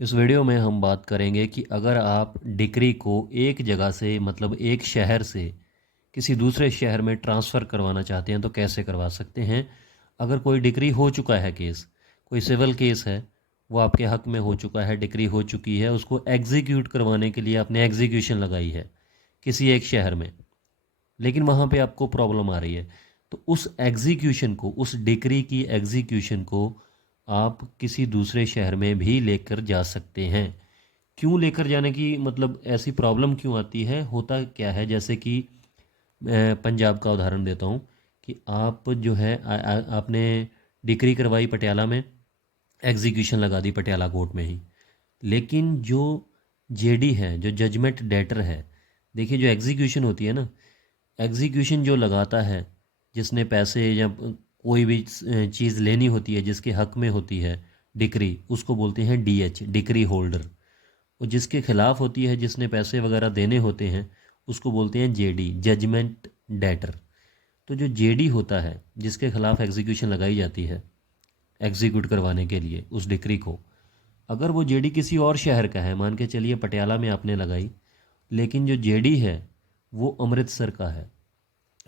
इस वीडियो में हम बात करेंगे कि अगर आप डिक्री को एक जगह से मतलब एक शहर से किसी दूसरे शहर में ट्रांसफ़र करवाना चाहते हैं तो कैसे करवा सकते हैं। अगर कोई डिक्री हो चुका है केस, कोई सिविल केस है, वो आपके हक में हो चुका है, डिक्री हो चुकी है, उसको एग्जीक्यूट करवाने के लिए आपने एग्जीक्यूशन लगाई है किसी एक शहर में, लेकिन वहाँ पे आपको प्रॉब्लम आ रही है, तो उस एग्जीक्यूशन को, उस डिक्री की एग्जीक्यूशन को आप किसी दूसरे शहर में भी लेकर जा सकते हैं। क्यों लेकर जाने की मतलब ऐसी प्रॉब्लम क्यों आती है, होता क्या है, जैसे कि पंजाब का उदाहरण देता हूँ कि आप जो है आपने डिक्री करवाई पटियाला में, एग्जीक्यूशन लगा दी पटियाला कोर्ट में ही, लेकिन जो जेडी है, जो जजमेंट डेटर है, देखिए जो एग्जीक्यूशन होती है ना, एग्जीक्यूशन जो लगाता है, जिसने पैसे या कोई भी चीज़ लेनी होती है, जिसके हक में होती है डिक्री, उसको बोलते हैं डीएच, डिक्री होल्डर। और जिसके खिलाफ होती है, जिसने पैसे वगैरह देने होते हैं, उसको बोलते हैं जेडी, जजमेंट डेटर। तो जो जेडी होता है, जिसके खिलाफ एग्जीक्यूशन लगाई जाती है एग्जीक्यूट करवाने के लिए उस डिक्री को, अगर वो जेडी किसी और शहर का है, मान के चलिए पटियाला में आपने लगाई, लेकिन जो जेडी है वो अमृतसर का है,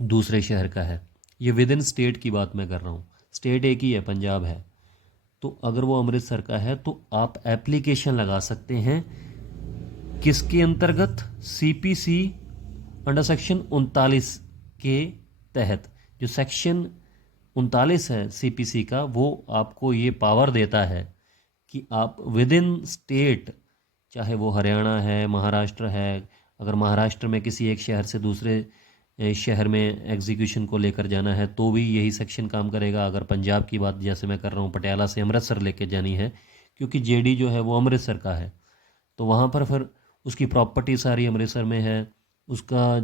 दूसरे शहर का है, ये विद इन स्टेट की बात मैं कर रहा हूँ, स्टेट एक ही है, पंजाब है, तो अगर वो अमृतसर का है तो आप एप्लीकेशन लगा सकते हैं किसके अंतर्गत, सीपीसी अंडर सेक्शन 39 के तहत। जो सेक्शन 39 है सीपीसी का, वो आपको ये पावर देता है कि आप विद इन स्टेट, चाहे वो हरियाणा है, महाराष्ट्र है, अगर महाराष्ट्र में किसी एक शहर से दूसरे शहर में एग्जीक्यूशन को लेकर जाना है तो भी यही सेक्शन काम करेगा। अगर पंजाब की बात जैसे मैं कर रहा हूँ, पटियाला से अमृतसर लेके जानी है, क्योंकि जेडी जो है वो अमृतसर का है, तो वहाँ पर फिर उसकी प्रॉपर्टी सारी अमृतसर में है, उसका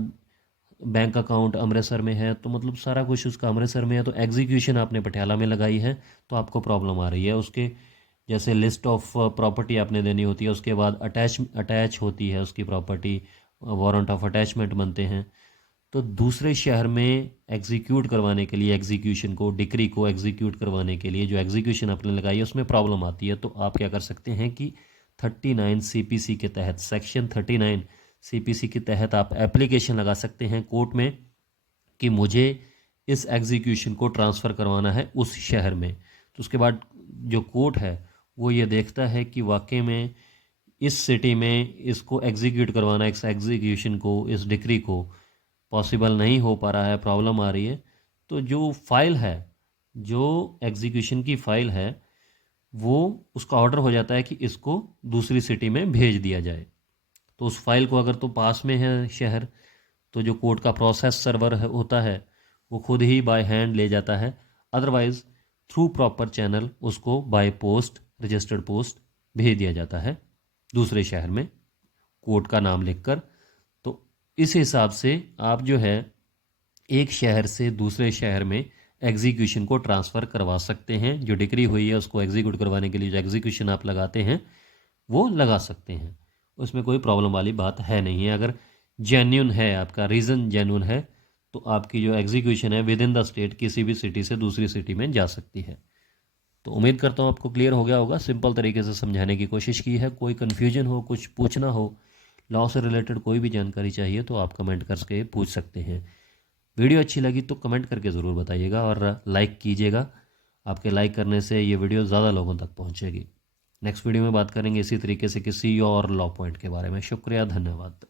बैंक अकाउंट अमृतसर में है, तो मतलब सारा कुछ उसका अमृतसर में है, तो एग्जीक्यूशन आपने पटियाला में लगाई है तो आपको प्रॉब्लम आ रही है। उसके जैसे लिस्ट ऑफ प्रॉपर्टी आपने देनी होती है, उसके बाद अटैच होती है उसकी प्रॉपर्टी, वारंट ऑफ अटैचमेंट बनते हैं, तो दूसरे शहर में एग्जीक्यूट करवाने के लिए, एग्जीक्यूशन को, डिक्री को एग्जीक्यूट करवाने के लिए जो एग्जीक्यूशन आपने लगाई है उसमें प्रॉब्लम आती है, तो आप क्या कर सकते हैं कि 39 सीपीसी के तहत, सेक्शन 39 सीपीसी के तहत आप एप्लीकेशन लगा सकते हैं कोर्ट में कि मुझे इस एग्जीक्यूशन को ट्रांसफ़र करवाना है उस शहर में। तो उसके बाद जो कोर्ट है वो ये देखता है कि वाकई में इस सिटी में इसको एग्जीक्यूट करवाना, इस एग्जीक्यूशन को, इस डिक्री को पॉसिबल नहीं हो पा रहा है, प्रॉब्लम आ रही है, तो जो फाइल है, जो एग्जीक्यूशन की फ़ाइल है, वो उसका ऑर्डर हो जाता है कि इसको दूसरी सिटी में भेज दिया जाए। तो उस फाइल को अगर तो पास में है शहर, तो जो कोर्ट का प्रोसेस सर्वर है होता है वो खुद ही बाय हैंड ले जाता है, अदरवाइज़ थ्रू प्रॉपर चैनल उसको बाय पोस्ट, रजिस्टर्ड पोस्ट भेज दिया जाता है दूसरे शहर में, कोर्ट का नाम लिखकर। तो इस हिसाब से आप जो है एक शहर से दूसरे शहर में एग्जीक्यूशन को ट्रांसफ़र करवा सकते हैं। जो डिक्री हुई है उसको एग्जीक्यूट करवाने के लिए जो एग्जीक्यूशन आप लगाते हैं वो लगा सकते हैं, उसमें कोई प्रॉब्लम वाली बात है नहीं है। अगर जेन्यून है, आपका रीज़न जेन्यून है, तो आपकी जो एग्जीक्यूशन है विद इन द स्टेट किसी भी सिटी से दूसरी सिटी में जा सकती है। तो उम्मीद करता हूँ आपको क्लियर हो गया होगा, सिंपल तरीके से समझाने की कोशिश की है। कोई कन्फ्यूजन हो, कुछ पूछना हो, लॉ से रिलेटेड कोई भी जानकारी चाहिए तो आप कमेंट करके पूछ सकते हैं। वीडियो अच्छी लगी तो कमेंट करके ज़रूर बताइएगा और लाइक कीजिएगा, आपके लाइक करने से ये वीडियो ज़्यादा लोगों तक पहुँचेगी। नेक्स्ट वीडियो में बात करेंगे इसी तरीके से किसी और लॉ पॉइंट के बारे में। शुक्रिया, धन्यवाद।